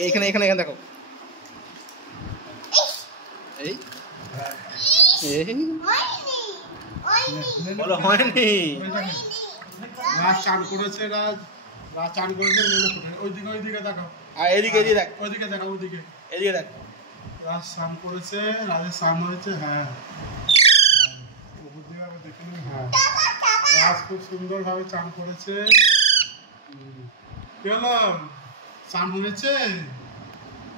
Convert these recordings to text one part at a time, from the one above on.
এখানে এখানে এখানে দেখো এই বলো হয়নি রাজ চান করেছে রাজ চান করেছে ওইদিকে দেখো আর এদিকে এদিকে দেখ ওইদিকে দেখো ওইদিকে এদিকে দেখ রাজ স্নান করেছে রাজের স্নান হয়েছে হ্যাঁ ওপর দিকে আবার দেখে নিন হ্যাঁ রাজ খুব সুন্দরভাবে চান করেছে কি হলো চান হয়েছে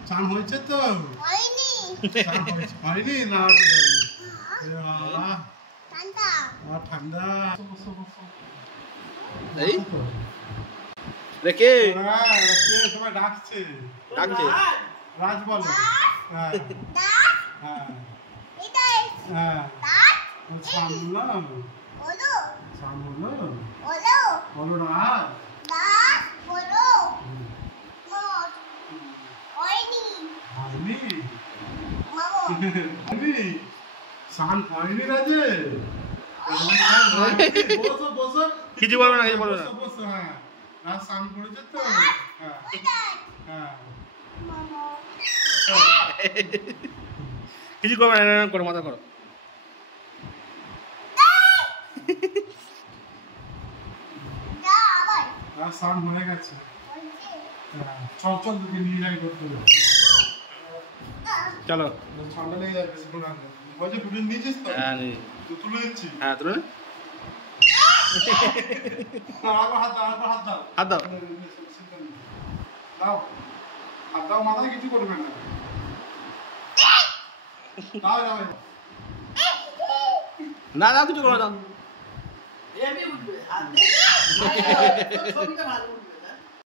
চান হয়েছে তো হয়নি না ঠান্ডা এই রেখে তোমার ডাকছে ডাকছে রাজ বলো হ্যাঁ হ্যাঁ হ্যাঁ সামলাম সামলাম বলো রাজ হয়নি সান হয়নি রাজে বসো বসো কিছু বলবে না কিছু বলবে না বসো হ্যাঁ রাজ স্নান করেছে তো হ্যাঁ হ্যাঁ কিছু করবে না করো মাথা করো রাজ স্নান হয়ে গেছে চল চল তোকে নিয়ে যাই করতে হবে চলো ঠান্ডা লেগে যাবে বেশি করে আনলে বলছে তুলে নিয়েছিস তো হ্যাঁ তো তুলে দিচ্ছি হ্যাঁ তুলে আবার হাত দাও আবার হাত দাও হাত দাও দাও হাত দাও মাথায় কিছু করবে না দাও দাও না না কিছু করো না এমনি উঠবে আর ছবিটা ভালো